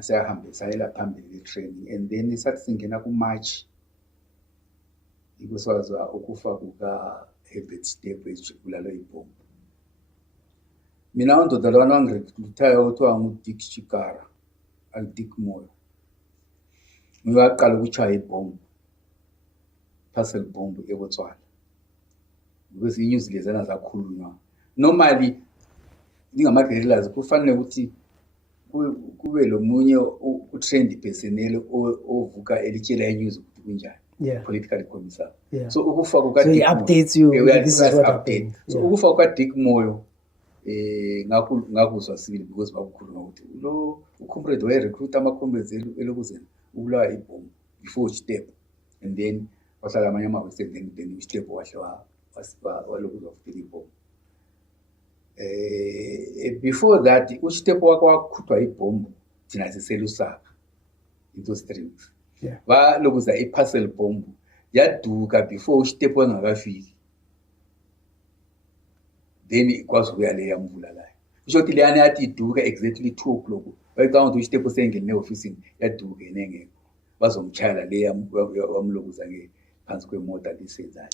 Siyahambe sayela phambili training, and then sathi singena ku-March ikuswaziwa ukufa kuka-Herbert Step ebulalwe ibhombu. Mina undoda lwana wangirekruthayo kuthiwa ngu-Dick Chikara, Dick Moyo, nguye waqala ukuchaya ibhombu, parcel bomb eBotswana, because inews lezana zakhulunywa. Normally ngingama-guerrillas kufanele ukuthi kube lo munye u-trained personnel ovuka elitshela inews ukuthi kunjani, political commissar. So ukufa kuka so he updates you, this is what happened. So ukufa kuka Dick Moyo ngakuzwa sibili because bakukhuluma ukuthi lo ucomrade wayerecruita ama-comrades elokuzeni ubulawa ibhombu before Step, and then wahlala amanye amavesi, and then Step wahle walokuzwa futhi ibhombu. Before that uStep wakhuthwa ibhombu thina siselusaka into streams, balokuza i-parcel bomb yaduka before uStep wangakafiki, then kwazi ukuya le yambulalayo. Kusho ukuthi leyana yathi iduka exactly 2 o'clock bayicanga ukuthi uStep usengene e-ofisini, yaduka enengekho, bazomtshayela le wamlokuza phansi kwemota lisenzayo.